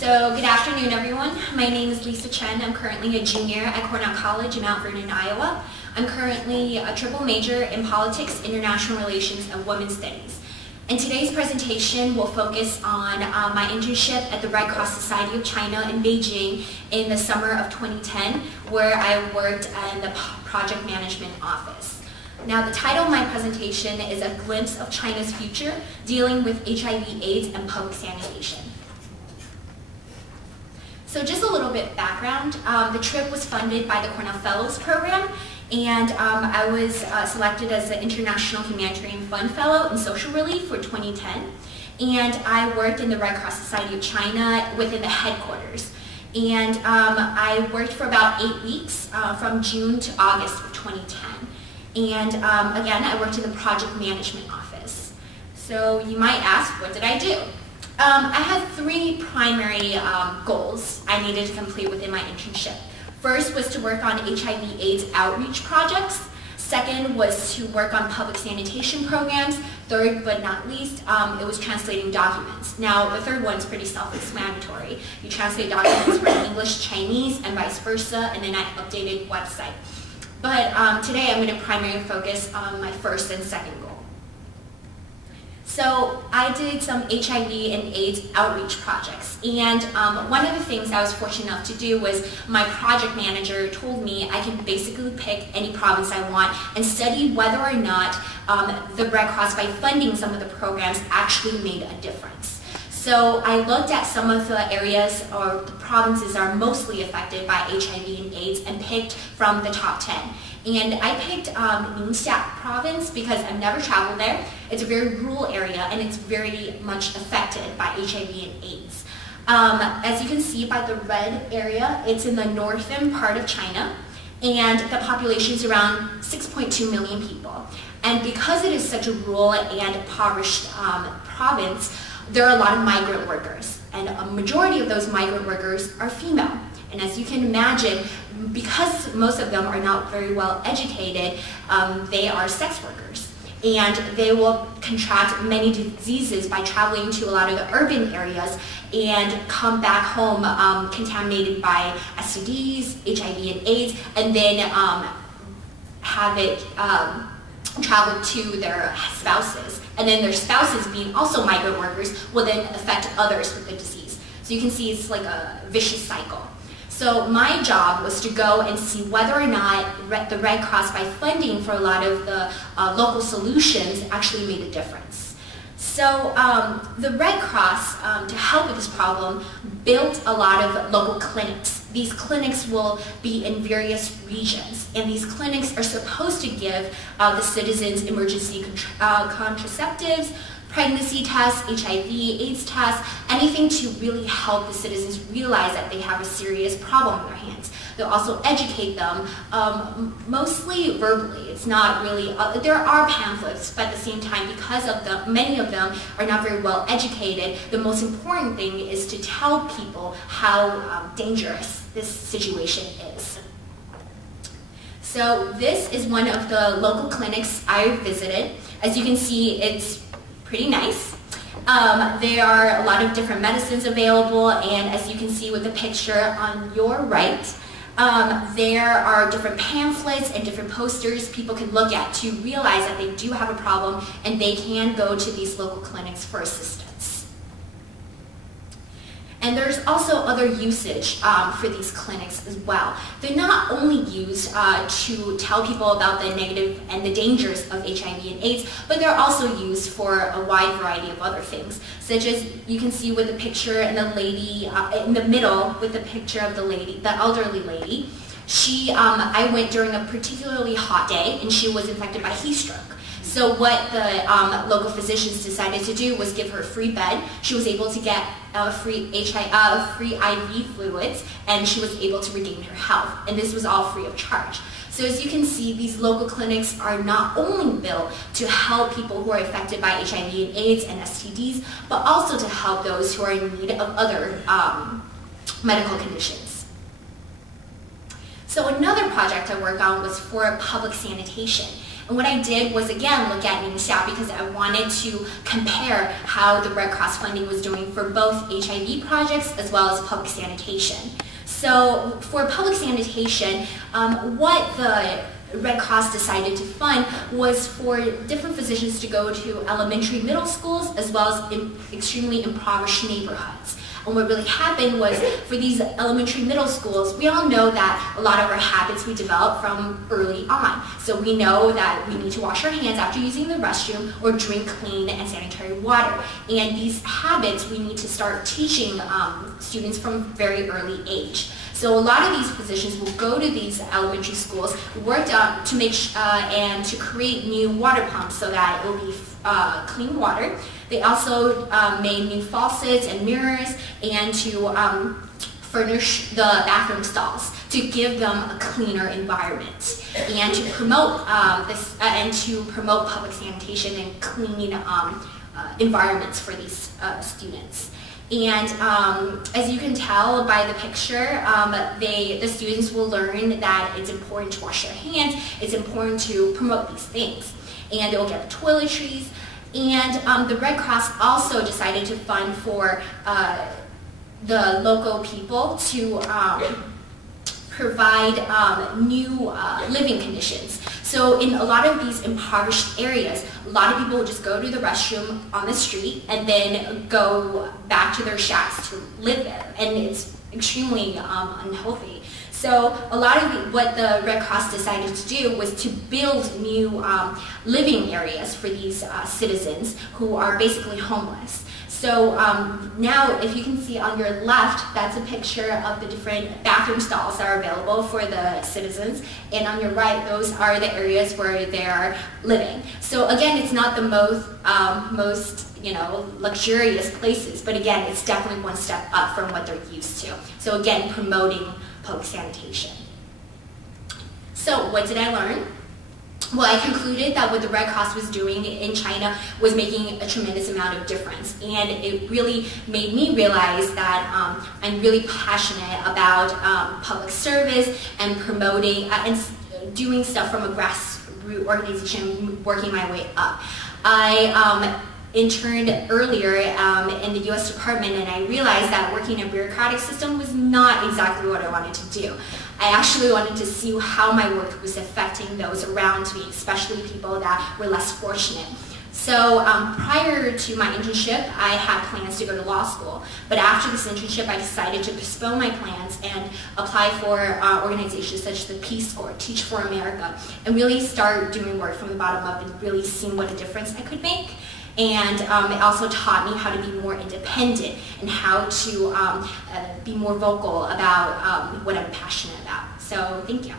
So good afternoon, everyone. My name is Lisa Chen. I'm currently a junior at Cornell College in Mount Vernon, Iowa. I'm currently a triple major in politics, international relations, and women's studies. And today's presentation will focus on my internship at the Red Cross Society of China in Beijing in the summer of 2010, where I worked in the project management office. Now, the title of my presentation is A Glimpse of China's Future, Dealing with HIV/AIDS and Public Sanitation. So just a little bit of background. The trip was funded by the Cornell Fellows Program, and I was selected as the International Humanitarian Fund Fellow in Social Relief for 2010. And I worked in the Red Cross Society of China within the headquarters. And I worked for about 8 weeks, from June to August of 2010. And again, I worked in the project management office. So you might ask, what did I do? I had 3 primary goals I needed to complete within my internship. First was to work on HIV/AIDS outreach projects. Second was to work on public sanitation programs. Third, but not least, it was translating documents. Now, the third one is pretty self-explanatory. You translate documents from English, Chinese, and vice versa, and then I updated website. But today I'm going to primarily focus on my first and second goal. So I did some HIV and AIDS outreach projects, and one of the things I was fortunate enough to do was my project manager told me I can basically pick any province I want and study whether or not the Red Cross, by funding some of the programs, actually made a difference. So I looked at some of the areas or the provinces that are mostly affected by HIV and AIDS and picked from the top 10. And I picked Ningxia province because I've never traveled there. It's a very rural area and it's very much affected by HIV and AIDS. As you can see by the red area, it's in the northern part of China, and the population is around 6.2 million people. And because it is such a rural and impoverished province, there are a lot of migrant workers, and a majority of those migrant workers are female. And as you can imagine, because most of them are not very well educated, they are sex workers. And they will contract many diseases by traveling to a lot of the urban areas and come back home contaminated by STDs, HIV and AIDS, and then have it travel to their spouses. And then their spouses, being also migrant workers, will then affect others with the disease. So you can see it's like a vicious cycle. So my job was to go and see whether or not the Red Cross, by funding for a lot of the local solutions, actually made a difference. So the Red Cross, to help with this problem, built a lot of local clinics. These clinics will be in various regions, and these clinics are supposed to give the citizens emergency contraceptives, pregnancy tests, HIV/AIDS tests, anything to really help the citizens realize that they have a serious problem on their hands. They'll also educate them, mostly verbally. It's not really, there are pamphlets, but at the same time, because of many of them are not very well educated, the most important thing is to tell people how dangerous this situation is. So this is one of the local clinics I visited. As you can see, it's pretty nice. There are a lot of different medicines available, and as you can see with the picture on your right, there are different pamphlets and different posters people can look at to realize that they do have a problem and they can go to these local clinics for assistance. And there's also other usage for these clinics as well. They're not only used to tell people about the negative and the dangers of HIV and AIDS, but they're also used for a wide variety of other things, such as you can see with the picture and the lady in the middle with the picture of the lady, the elderly lady. I went during a particularly hot day, and she was infected by heat stroke. So what the local physicians decided to do was give her a free bed. She was able to get free IV fluids, and she was able to regain her health. And this was all free of charge. So as you can see, these local clinics are not only built to help people who are affected by HIV and AIDS and STDs, but also to help those who are in need of other medical conditions. So another project I worked on was for public sanitation. And what I did was, again, look at Ningxia because I wanted to compare how the Red Cross funding was doing for both HIV projects as well as public sanitation. So for public sanitation, what the Red Cross decided to fund was for different physicians to go to elementary middle schools as well as in extremely impoverished neighborhoods. And what really happened was for these elementary middle schools, we all know that a lot of our habits we develop from early on. So we know that we need to wash our hands after using the restroom or drink clean and sanitary water. And these habits we need to start teaching students from very early age. So a lot of these physicians will go to these elementary schools, work to make and to create new water pumps so that it will be clean water. They also made new faucets and mirrors and to furnish the bathroom stalls to give them a cleaner environment and to promote public sanitation and clean environments for these students. And as you can tell by the picture, the students will learn that it's important to wash their hands, it's important to promote these things. And they'll get the toiletries. And the Red Cross also decided to fund for the local people to provide new living conditions. So in a lot of these impoverished areas, a lot of people will just go to the restroom on the street and then go back to their shacks to live there. And it's extremely unhealthy. So a lot of what the Red Cross decided to do was to build new living areas for these citizens who are basically homeless. So now, if you can see on your left, that's a picture of the different bathroom stalls that are available for the citizens. And on your right, those are the areas where they are living. So again, it's not the most luxurious places, but again, it's definitely one step up from what they're used to. So again, promoting public sanitation. So what did I learn? Well, I concluded that what the Red Cross was doing in China was making a tremendous amount of difference. And it really made me realize that I'm really passionate about public service and promoting and doing stuff from a grassroots organization, working my way up. I interned earlier in the U.S. Department, and I realized that working in a bureaucratic system was not exactly what I wanted to do. I actually wanted to see how my work was affecting those around me, especially people that were less fortunate. So prior to my internship, I had plans to go to law school. But after this internship, I decided to postpone my plans and apply for organizations such as the Peace Corps, Teach for America, and really start doing work from the bottom up and really seeing what a difference I could make. And it also taught me how to be more independent and how to be more vocal about what I'm passionate about. So thank you.